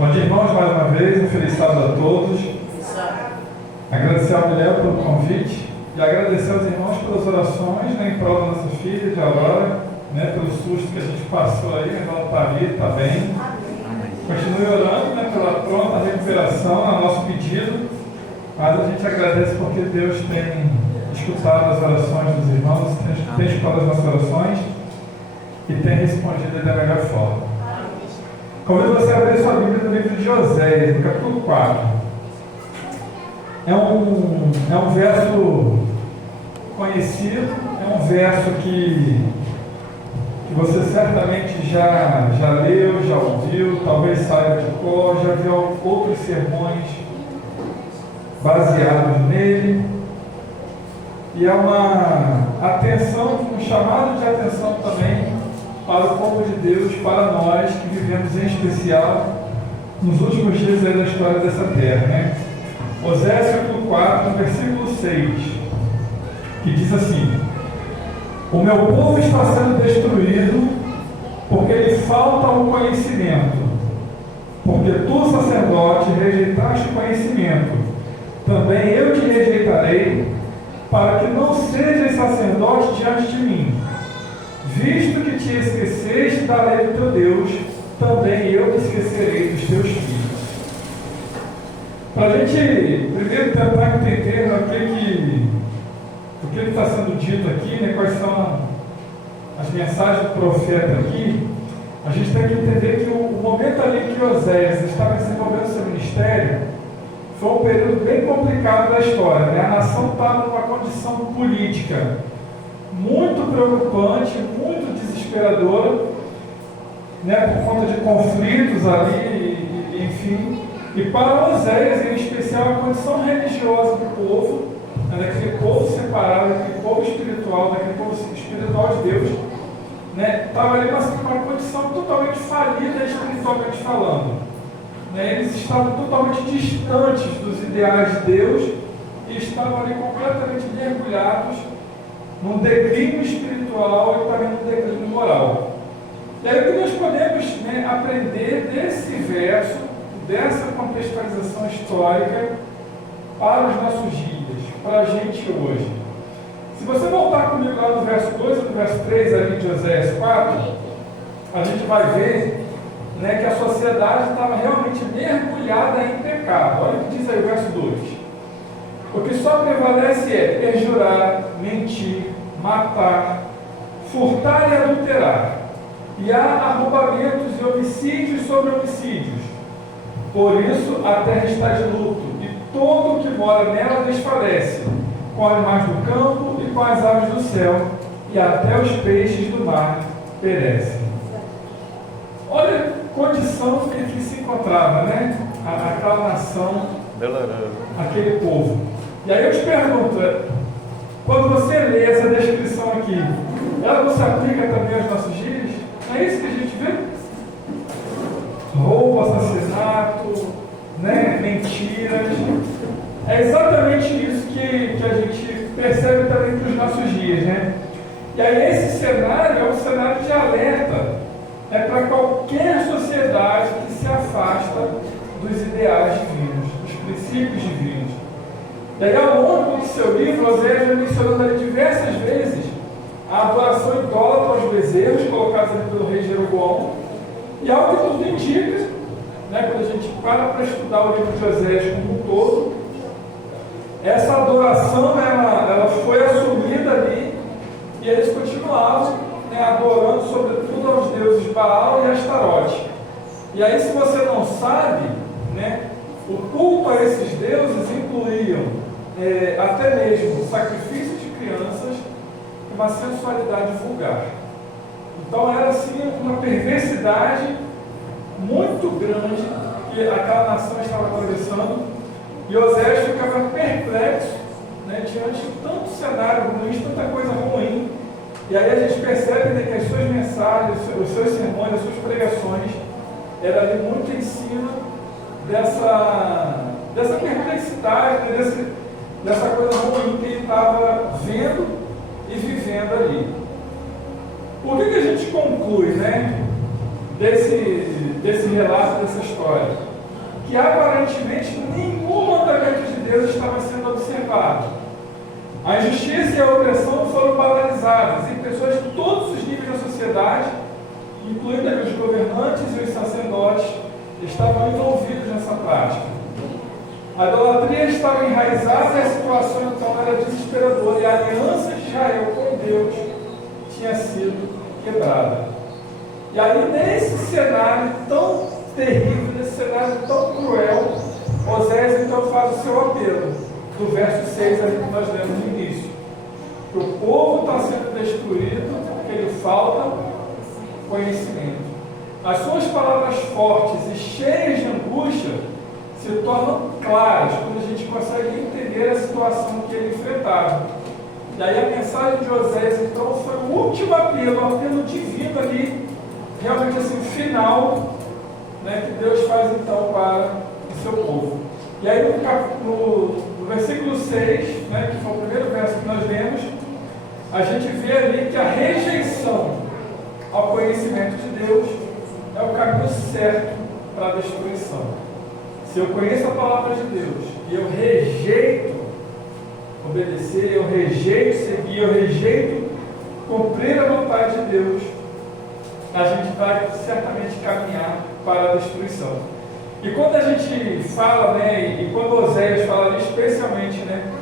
Bom dia, irmãos, mais uma vez, um feliz sábado a todos. Agradecer ao Miléo pelo convite e agradecer aos irmãos pelas orações, em prol da nossa filha, de Aurora, pelo susto que a gente passou aí, ela está ali, está bem. Continue orando, pela pronta recuperação, a nosso pedido, mas a gente agradece porque Deus tem escutado as orações dos irmãos, tem escutado as nossas orações e tem respondido da melhor forma. Convido você a abrir sua Bíblia no livro de Oséias, no capítulo 4. É um verso conhecido, é um verso que você certamente já leu, já ouviu, talvez saiba de cor, já viu outros sermões baseados nele. E é uma atenção, um chamado de atenção também para o povo de Deus, para nós que vivemos em especial nos últimos dias da história dessa terra, Oséias capítulo 4, versículo 6, que diz assim: o meu povo está sendo destruído porque lhe falta o conhecimento, porque tu, sacerdote, rejeitaste o conhecimento, também eu te rejeitarei, para que não sejas sacerdote diante de mim. Visto que te esqueceste da lei do teu Deus, também eu me esquecerei dos teus filhos. Para a gente primeiro tentar entender o que está sendo dito aqui, quais são as mensagens do profeta aqui, a gente tem que entender que o momento ali que Oséias estava desenvolvendo seu ministério foi um período bem complicado da história. A nação estava numa condição política muito preocupante, muito desesperadora, por conta de conflitos ali, enfim. E para Oséias, em especial, a condição religiosa do povo, daquele povo separado, daquele povo espiritual, daquele povo espiritual de Deus, estava ali uma condição totalmente falida espiritualmente falando. Eles estavam totalmente distantes dos ideais de Deus e estavam ali completamente mergulhados num declínio espiritual e também num declínio moral. E aí o que nós podemos aprender desse verso, dessa contextualização histórica para os nossos dias, para a gente hoje? Se você voltar comigo lá no verso 2 e no verso 3 ali de Oséias 4, a gente vai ver que a sociedade estava realmente mergulhada em pecado. Olha o que diz aí o verso 2. O que só prevalece é perjurar, mentir, matar, furtar e adulterar. E há arrombamentos e homicídios sobre homicídios. Por isso a terra está de luto, e todo o que mora nela desfalece, com os animais do campo e com as aves do céu, e até os peixes do mar perecem. Olha a condição em que se encontrava, aquela nação, aquele povo. E aí eu te pergunto, quando você lê essa descrição aqui, ela não se aplica também aos nossos dias? Não é isso que a gente vê? Roubo, assassinato, mentiras. É exatamente isso que a gente percebe também para os nossos dias, E aí esse cenário é um cenário de alerta para qualquer sociedade que se afasta dos ideais divinos, dos princípios divinos. E aí, ao longo do seu livro, Oséias vai mencionando ali diversas vezes a adoração idólatra aos bezerros, colocados ali pelo rei Jeroboão, e algo que tudo indica, quando a gente para estudar o livro de Oséias como um todo, essa adoração ela foi assumida ali, e eles continuavam adorando sobretudo aos deuses Baal e Astarote. E aí, se você não sabe, o culto a esses deuses incluíam até mesmo o sacrifício de crianças e uma sensualidade vulgar. Então era assim uma perversidade muito grande que aquela nação estava atravessando, e Oséias ficava perplexo diante de tanto cenário ruim, tanta coisa ruim. E aí a gente percebe que as suas mensagens, os seus sermões, as suas pregações eram ali muito em cima dessa perplexidade, dessa coisa ruim que ele estava vendo e vivendo ali. Por que a gente conclui, desse relato, dessa história, que aparentemente nenhum mandamento de Deus estava sendo observado. A injustiça e a opressão foram banalizadas, e pessoas de todos os níveis da sociedade, incluindo os governantes e os sacerdotes, estavam envolvidos nessa prática. A idolatria estava enraizada e a situação então era desesperadora, e a aliança de Israel com Deus tinha sido quebrada. E aí, nesse cenário tão terrível, nesse cenário tão cruel, Oséias então faz o seu apelo, do verso 6 ali que nós lemos no início, que o povo está sendo destruído porque lhe falta conhecimento. As suas palavras fortes e cheias de angústia se tornam claras quando a gente consegue entender a situação que ele enfrentava. E aí a mensagem de Oséias então foi o último apelo, um apelo divino ali, realmente assim, final, né, que Deus faz então para o seu povo. E aí no versículo 6, né, que foi o primeiro verso que nós lemos, a gente vê ali que a rejeição ao conhecimento de Deus é o caminho certo para a destruição. Se eu conheço a palavra de Deus e eu rejeito obedecer, eu rejeito seguir, eu rejeito cumprir a vontade de Deus, a gente vai certamente caminhar para a destruição. E quando a gente fala, né, e quando Oséias fala especialmente, né,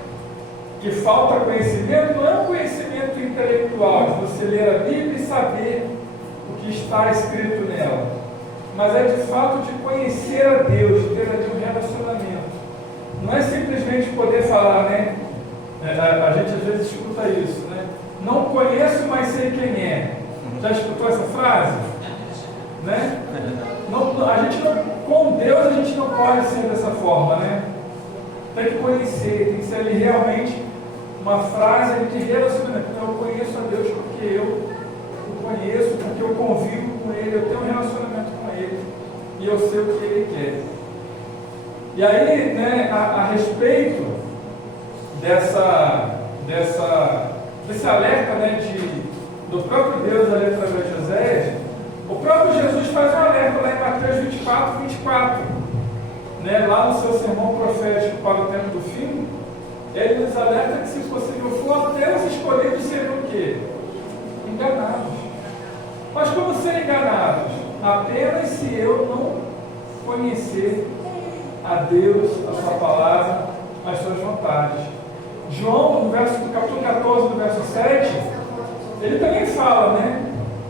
que falta conhecimento, não é um conhecimento intelectual, de você ler a Bíblia e saber o que está escrito nela, mas é de fato de conhecer a Deus, de ter ali um relacionamento. Não é simplesmente poder falar, né? A gente às vezes escuta isso, né? Não conheço, mas sei quem é. Já escutou essa frase? Né? Não, a gente não, com Deus a gente não pode ser dessa forma, né? Tem que conhecer, tem que ser ali realmente uma frase ali de relacionamento. Então, eu conheço a Deus porque eu o conheço, porque eu convivo com Ele, eu tenho um relacionamento com Ele e eu sei o que Ele quer. E aí, né, a respeito desse alerta, né, do próprio Deus ali através de Oséias, o próprio Jesus faz um alerta lá em Mateus 24, 24. Né, lá no seu sermão profético para o tempo do fim, ele nos alerta que, se possível for, até os escolhidos serão o quê? Enganados. Mas como ser enganados? Apenas se eu não conhecer a Deus, a sua palavra, as suas vontades. João, no capítulo 14, no verso 7, ele também fala, né?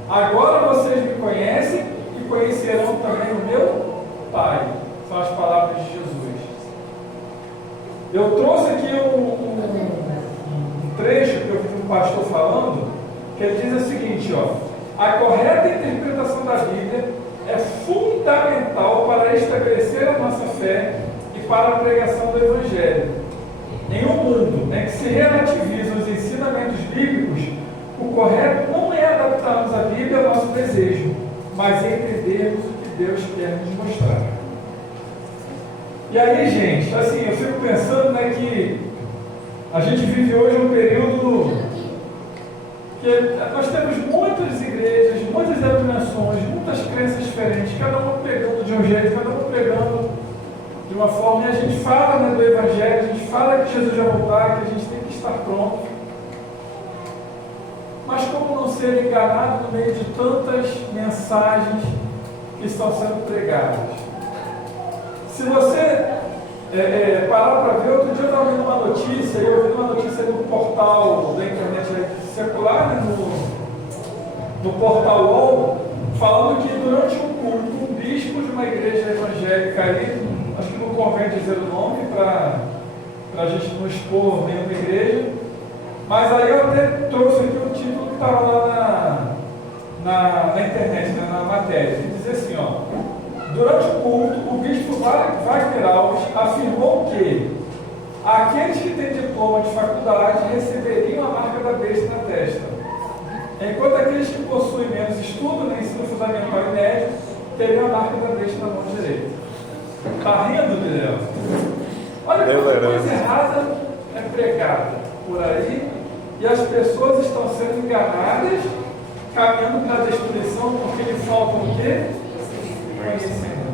Agora vocês me conhecem e conhecerão também o meu Pai. São as palavras de Jesus. Eu trouxe aqui um trecho que eu vi um pastor falando, que ele diz o seguinte, ó: a correta interpretação da Bíblia é fundamental para estabelecer a nossa fé e para a pregação do Evangelho. Em um mundo em que se relativizam os ensinamentos bíblicos, o correto não é adaptarmos a Bíblia ao nosso desejo, mas entendermos o que Deus quer nos mostrar. E aí, gente, assim, eu fico pensando, né, que a gente vive hoje um período que nós temos muitas igrejas, muitas denominações, muitas crenças diferentes, cada uma pregando de um jeito, cada uma pregando de uma forma, e a gente fala, né, do Evangelho, a gente fala que Jesus vai voltar, que a gente tem que estar pronto. Mas como não ser enganado no meio de tantas mensagens que estão sendo pregadas? Se você parar para ver, outro dia eu estava vendo uma notícia, eu vi uma notícia no portal da internet secular, né, no portal UOL, falando que durante um culto, um bispo de uma igreja evangélica ali, acho que não convém dizer o nome para a gente não expor nenhuma igreja, mas aí eu até trouxe aqui o título que estava lá na internet, né, na matéria, que dizia assim, ó: durante o culto, o bispo Wagner Alves afirmou que aqueles que têm diploma de faculdade receberiam a marca da besta na testa, enquanto aqueles que possuem menos estudo no ensino fundamental e médio teriam a marca da besta na mão direita. Está rindo, Guilherme? Olha quanta coisa errada é pregada por aí, e as pessoas estão sendo enganadas, caminhando para a destruição, porque lhe faltam o quê? conhecimento.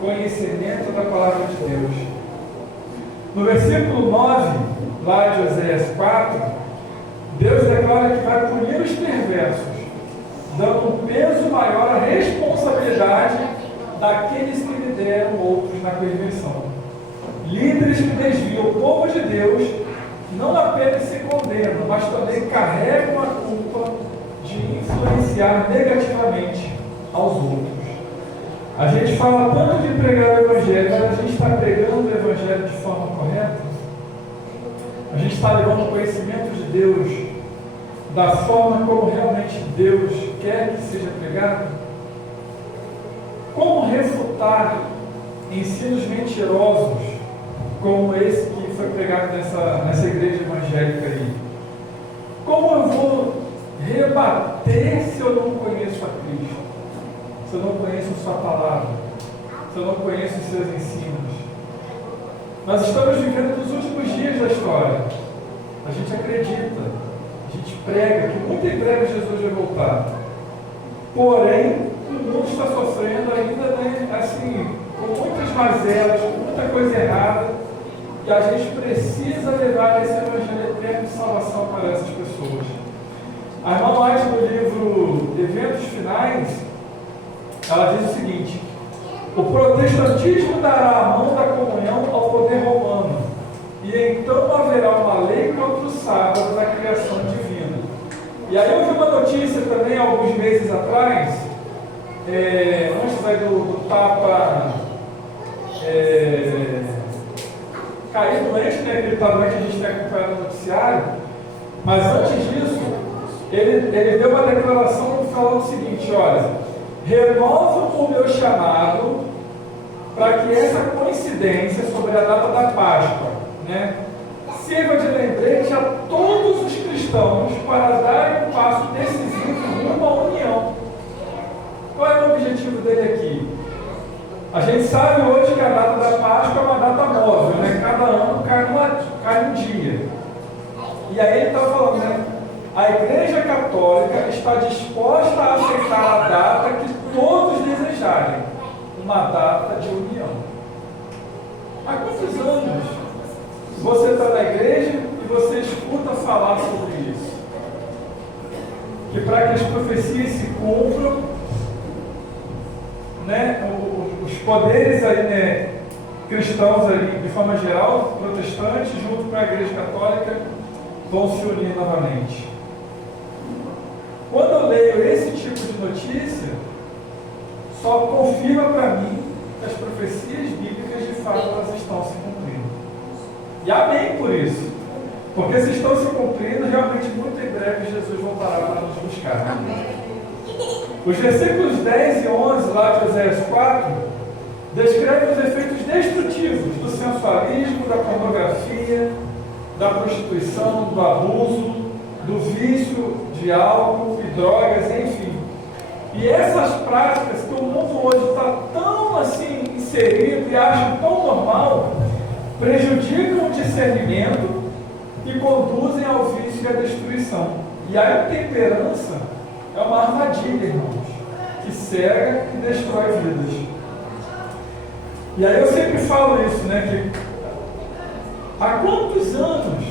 Conhecimento da palavra de Deus. No versículo 9, lá de Oséias 4, Deus declara que vai punir os perversos, dando um peso maior à responsabilidade daqueles que lideram outros na perversão. Líderes que desviam o povo de Deus não apenas se condenam, mas também carregam a culpa de influenciar negativamente aos outros. A gente fala tanto de pregar o Evangelho, mas a gente está pregando o Evangelho de forma correta? A gente está levando o conhecimento de Deus da forma como realmente Deus quer que seja pregado? Como refutar ensinos mentirosos como esse que foi pregado nessa igreja evangélica aí? Como eu vou rebater se eu não conheço a Cristo? Se eu não conheço a sua palavra? Se eu não conheço os seus ensinos? Nós estamos vivendo nos últimos dias da história. A gente acredita, a gente prega que muito em breve Jesus vai voltar. Porém, o mundo está sofrendo ainda, né, assim, com muitas mazelas, com muita coisa errada, e a gente precisa levar esse evangelho eterno de salvação para essas pessoas. A irmã White, no livro Eventos Finais, ela diz o seguinte: o protestantismo dará a mão da comunhão ao poder romano, e então haverá uma lei contra o sábado da criação divina. E aí eu vi uma notícia também, alguns meses atrás, antes aí do Papa cair doente, né, que ele está doente, a gente tem acompanhado o noticiário, mas antes disso, ele deu uma declaração falando o seguinte: olha, renovo o meu chamado para que essa coincidência sobre a data da Páscoa, né, sirva de lembrete a todos os cristãos para darem um passo decisivo rumo à união. Qual é o objetivo dele aqui? A gente sabe hoje que a data da Páscoa é uma data móvel, né? Cada ano cai um dia. E aí ele está falando, né? A Igreja Católica está disposta a aceitar a data que todos desejarem, uma data de união. Há quantos anos você está na igreja e você escuta falar sobre isso? Que para que as profecias se cumpram, né, os poderes aí, né, cristãos ali, de forma geral, protestantes, junto com a Igreja Católica, vão se unir novamente. Quando eu leio esse tipo de notícia, só confirma para mim que as profecias bíblicas de fato elas estão se cumprindo. E amém por isso. Porque se estão se cumprindo, realmente muito em breve Jesus voltará para nos buscar. Amém. Os versículos 10 e 11 lá de Oséias 4 descrevem os efeitos destrutivos do sensualismo, da pornografia, da prostituição, do abuso, do vício de álcool e drogas, enfim. E essas práticas que o mundo hoje está tão assim inserido e acha tão normal, prejudicam o discernimento e conduzem ao vício e à destruição. E a intemperança é uma armadilha, irmãos, que cega e destrói vidas. E aí eu sempre falo isso, né, que há quantos anos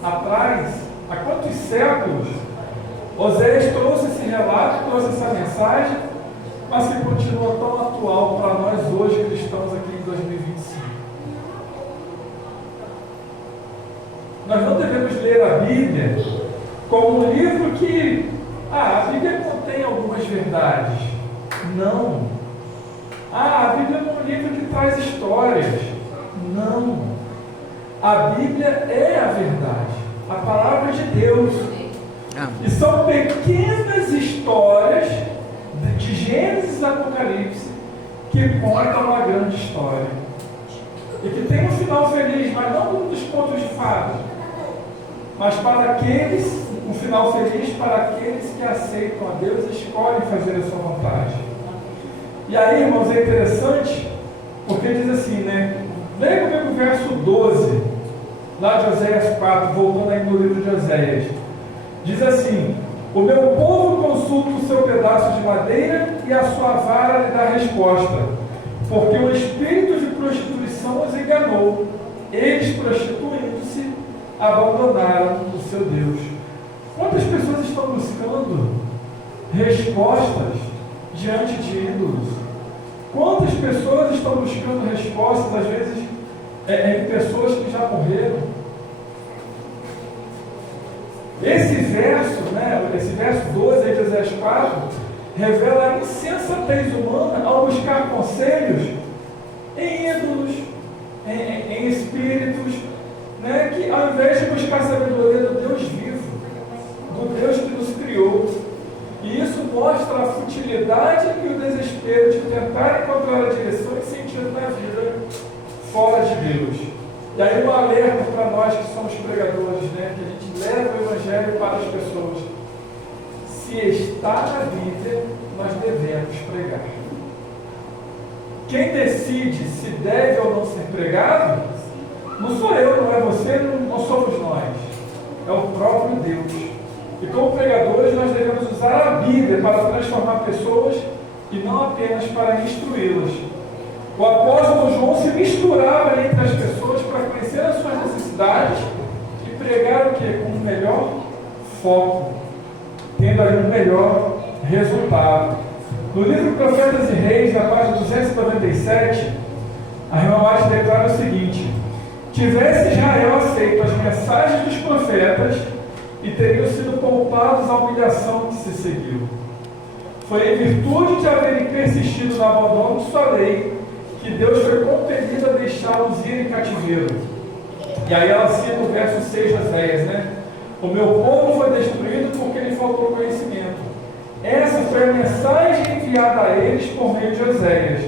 atrás, há quantos séculos, Oséias trouxe esse relato, trouxe essa mensagem, mas que continua tão atual para nós hoje cristãos aqui em 2025. Nós não devemos ler a Bíblia como um livro que, a Bíblia contém algumas verdades. Não. A Bíblia é um livro que traz histórias. Não. A Bíblia é a verdade, a palavra de Deus. E são pequenas histórias de Gênesis e Apocalipse que contam uma grande história. E que tem um final feliz, mas não um dos contos de fadas. Mas para aqueles, um final feliz para aqueles que aceitam a Deus e escolhem fazer a sua vontade. E aí, irmãos, é interessante, porque diz assim, né? Leia comigo o verso 12, lá de Oséias 4, voltando aí no livro de Oséias. Diz assim: O meu povo consulta o seu pedaço de madeira e a sua vara lhe dá resposta, porque o espírito de prostituição os enganou. Eles, prostituindo-se, abandonaram o seu Deus. Quantas pessoas estão buscando respostas diante de ídolos? Quantas pessoas estão buscando respostas, às vezes, em pessoas que já morreram? Esse verso 12 de Oséias 4, revela a insensatez humana ao buscar conselhos em ídolos, em espíritos, né, que ao invés de buscar a sabedoria do Deus vivo, do Deus que nos criou. E isso mostra a futilidade e o desespero de tentar encontrar a direção e sentido na vida fora de Deus. E aí um alerta para nós que somos pregadores, né, que a gente leva o Evangelho para as pessoas. Se está na Bíblia, nós devemos pregar. Quem decide se deve ou não ser pregado, não sou eu, não é você, não somos nós. É o próprio Deus. E como pregadores, nós devemos usar a Bíblia para transformar pessoas e não apenas para instruí-las. O apóstolo João se misturava entre as pessoas para conhecer as suas necessidades e pregar o quê? Com o melhor foco, tendo ali um melhor resultado. No livro Profetas e Reis, na página 297, a irmã Márcia declara o seguinte: tivesse Israel aceito as mensagens dos profetas e teriam sido poupados a humilhação que se seguiu. Foi em virtude de haverem persistido no abandono de sua lei que Deus foi compelido a deixá-los ir em cativeiro. E aí ela cita o verso 6 de Oséias, né? O meu povo foi destruído porque lhe faltou conhecimento. Essa foi a mensagem enviada a eles por meio de Oséias.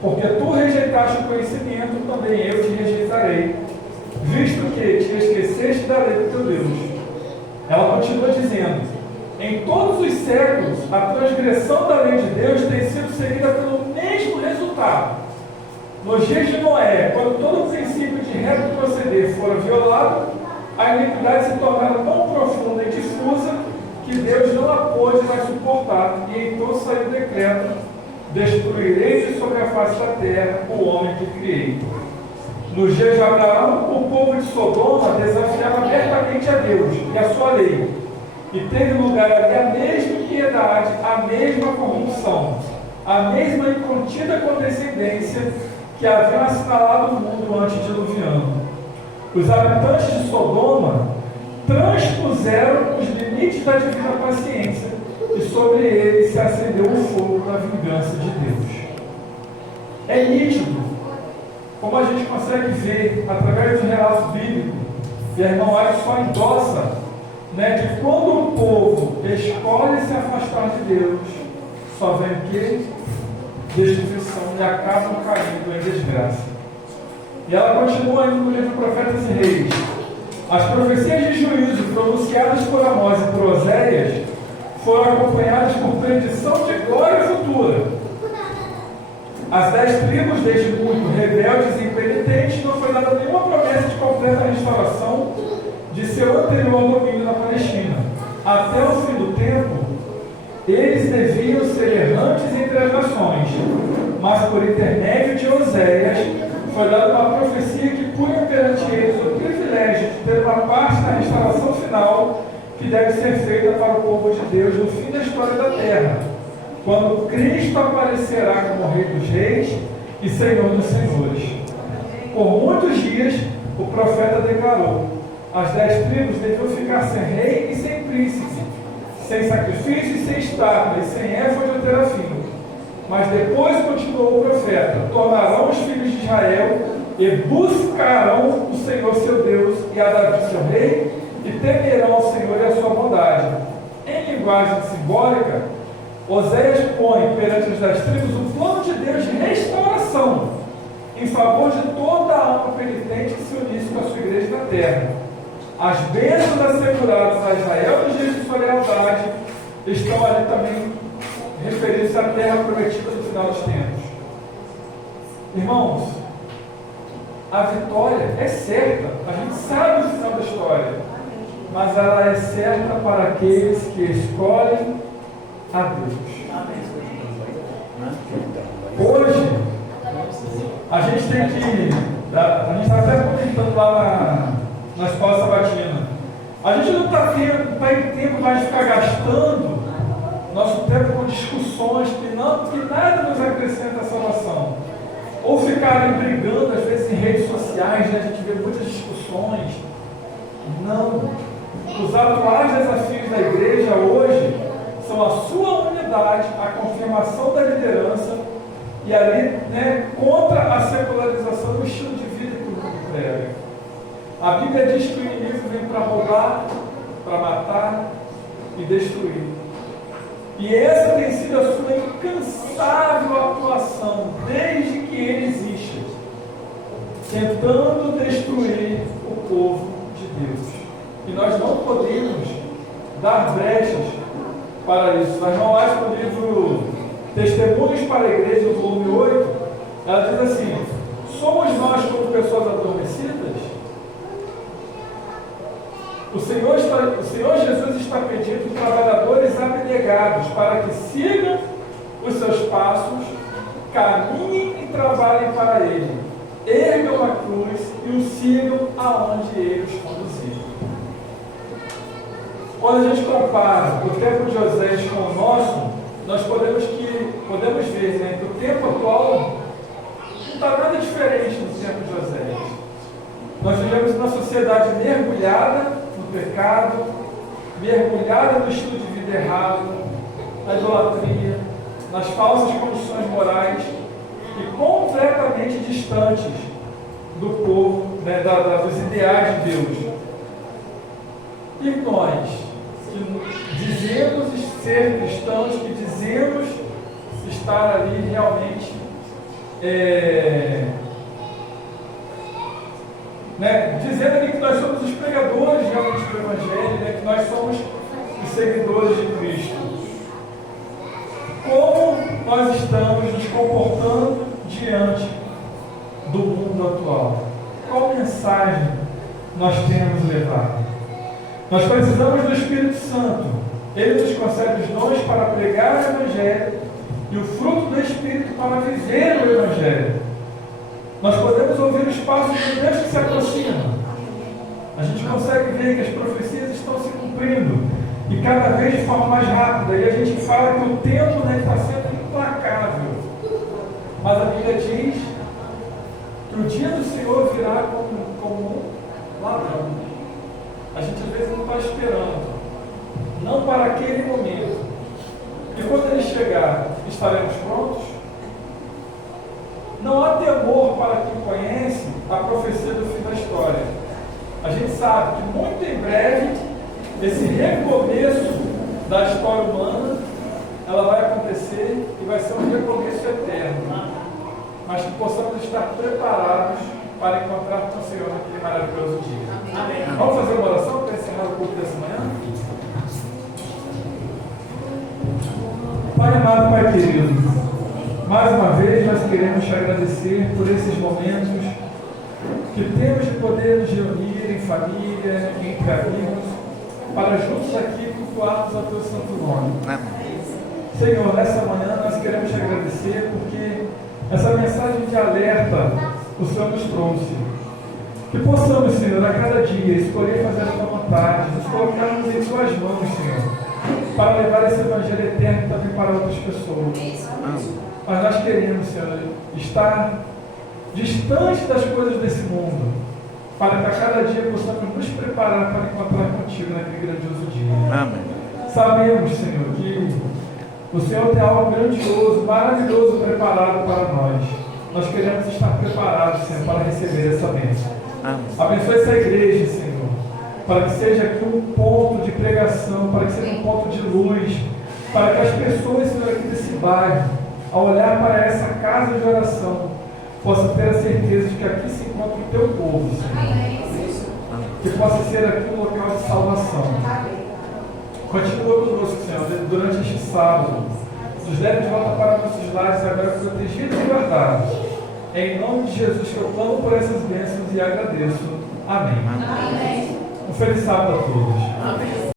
Porque tu rejeitaste o conhecimento, também eu te rejeitarei, visto que te esqueceste da lei do teu Deus. Ela continua dizendo: em todos os séculos, a transgressão da lei de Deus tem sido seguida pelo mesmo resultado. Nos dias de Noé, quando todo o princípio de reto proceder fora violado, a iniquidade se tornara tão profunda e difusa que Deus não a pôde mais suportar, e então saiu o decreto: destruirei sobre a face da terra o homem que criei. Nos dias de Abraão, o povo de Sodoma desafiava abertamente a Deus e a sua lei, e teve lugar ali a mesma impiedade, a mesma corrupção, a mesma incontida condescendência que haviam assinalado o mundo antediluviano. Os habitantes de Sodoma transpuseram os limites da divina paciência, e sobre eles se acendeu o fogo da vingança de Deus. É nítido, como a gente consegue ver através do relato bíblico, e a irmã Ari só endossa, né, que quando o povo escolhe se afastar de Deus, só vem o quê? Destruição, e acabam caindo em desgraça. E ela continua ainda no livro Profetas e Reis. As profecias de juízo pronunciadas por Amós e por Oséias foram acompanhadas por predição de glória futura. As 10 tribos, desde muito rebeldes e impenitentes, não foi dada nenhuma promessa de completa restauração de seu anterior domínio na Palestina. Até o fim do tempo, eles deviam ser errantes entre as nações, mas por intermédio de Oséias foi dada uma profecia que punha perante eles o privilégio de ter uma parte na restauração final que deve ser feita para o povo de Deus no fim da história da terra, quando Cristo aparecerá como Rei dos Reis e Senhor dos Senhores. Por muitos dias, o profeta declarou: as 10 tribos deviam ficar sem rei e sem príncipe, sem sacrifício e sem estátua, e sem éfode ou terafim. Mas depois continuou o profeta: tornarão os filhos de Israel e buscarão o Senhor seu Deus e a Davi seu rei, e temerão ao Senhor e a sua bondade. Em linguagem simbólica, Oséias põe perante as 10 tribos o plano de Deus de restauração em favor de toda a alma penitente que se unisse com a sua igreja na terra. As bênçãos asseguradas a Israel nos dias de sua lealdade estão ali também referidos à terra prometida no final dos tempos. Irmãos, a vitória é certa, a gente sabe o final da história. mas ela é certa para aqueles que escolhem a Deus. Hoje, a gente tem que, a gente está até comentando lá na escola sabatina, a gente não está em tempo mais de ficar gastando nosso tempo com discussões que nada nos acrescenta a salvação. Ou ficarem brigando, às vezes, em redes sociais, né? A gente vê muitas discussões. Não. Os atuais desafios da igreja hoje são a sua unidade, a confirmação da liderança e ali, né, contra a secularização do estilo de vida que o mundo prega. A Bíblia diz que o inimigo vem para roubar, para matar e destruir. E essa tem sido a sua incansável atuação desde que ele existe, tentando destruir o povo de Deus. E nós não podemos dar brechas para isso. Nós vamos lá no livro Testemunhos para a Igreja, no volume 8, ela diz assim: somos nós como pessoas adormecidas? O Senhor Jesus está pedindo trabalhadores abnegados para que sigam os seus passos, caminhem e trabalhem para Ele, ergam a cruz e o sigam aonde Ele os conduzir. Quando a gente compara o tempo de Osés com o nosso, nós podemos ver, né, que o tempo atual não está nada diferente do tempo de Osés. Nós vivemos uma sociedade mergulhada no pecado, mergulhada no estilo de vida errado, na idolatria, nas falsas condições morais e completamente distantes do povo, né, dos ideais de Deus. E nós, que dizemos ser cristãos, que dizemos estar ali realmente dizendo ali que nós somos os pregadores realmente do Evangelho, né, que nós somos os seguidores de Cristo. Como nós estamos nos comportando diante do mundo atual? Qual mensagem nós temos levado? Nós precisamos do Espírito Santo. Ele nos concede os dons para pregar o Evangelho e o fruto do Espírito para viver o Evangelho. Nós podemos ouvir os passos de Deus que se aproximam. A gente consegue ver que as profecias estão se cumprindo e cada vez de forma mais rápida. E a gente fala que o tempo, né, está sendo implacável. Mas a Bíblia diz que o dia do Senhor virá como um ladrão. A gente às vezes não está esperando, não para aquele momento. E quando ele chegar, estaremos prontos? Não há temor para quem conhece a profecia do fim da história. A gente sabe que muito em breve, esse recomeço da história humana, ela vai acontecer e vai ser um recomeço eterno. Mas que possamos estar preparados para encontrar com o Senhor naquele maravilhoso dia. Amém. Vamos fazer uma oração para encerrar o culto dessa manhã? Pai amado, Pai querido, mais uma vez nós queremos te agradecer por esses momentos que temos de poder nos reunir em família, entre amigos, para juntos aqui cultuarmos ao teu santo nome. Senhor, nessa manhã nós queremos te agradecer porque essa mensagem de alerta o Senhor nos trouxe. Que possamos, Senhor, a cada dia escolher fazer a tua vontade, nos colocarmos em tuas mãos, Senhor, para levar esse evangelho eterno também para outras pessoas. Mas nós queremos, Senhor, estar distante das coisas desse mundo, para que a cada dia possamos nos preparar para encontrar contigo naquele grandioso dia. Amém. Sabemos, Senhor, que o Senhor tem algo grandioso, maravilhoso preparado para nós. Nós queremos estar preparados, Senhor, para receber essa bênção. Amém. Abençoe essa igreja, Senhor, para que seja aqui um ponto de pregação, para que seja um ponto de luz, para que as pessoas, Senhor, aqui desse bairro, ao olhar para essa casa de oração, possam ter a certeza de que aqui se encontra o teu povo, Senhor. Que possa ser aqui um local de salvação. Continua conosco, Senhor, durante este sábado. Nos leve de volta para nossos lares, agora protegidos e guardados. É em nome de Jesus que eu clamo por essas bênçãos e agradeço. Amém. Amém. Um feliz sábado a todos. Amém.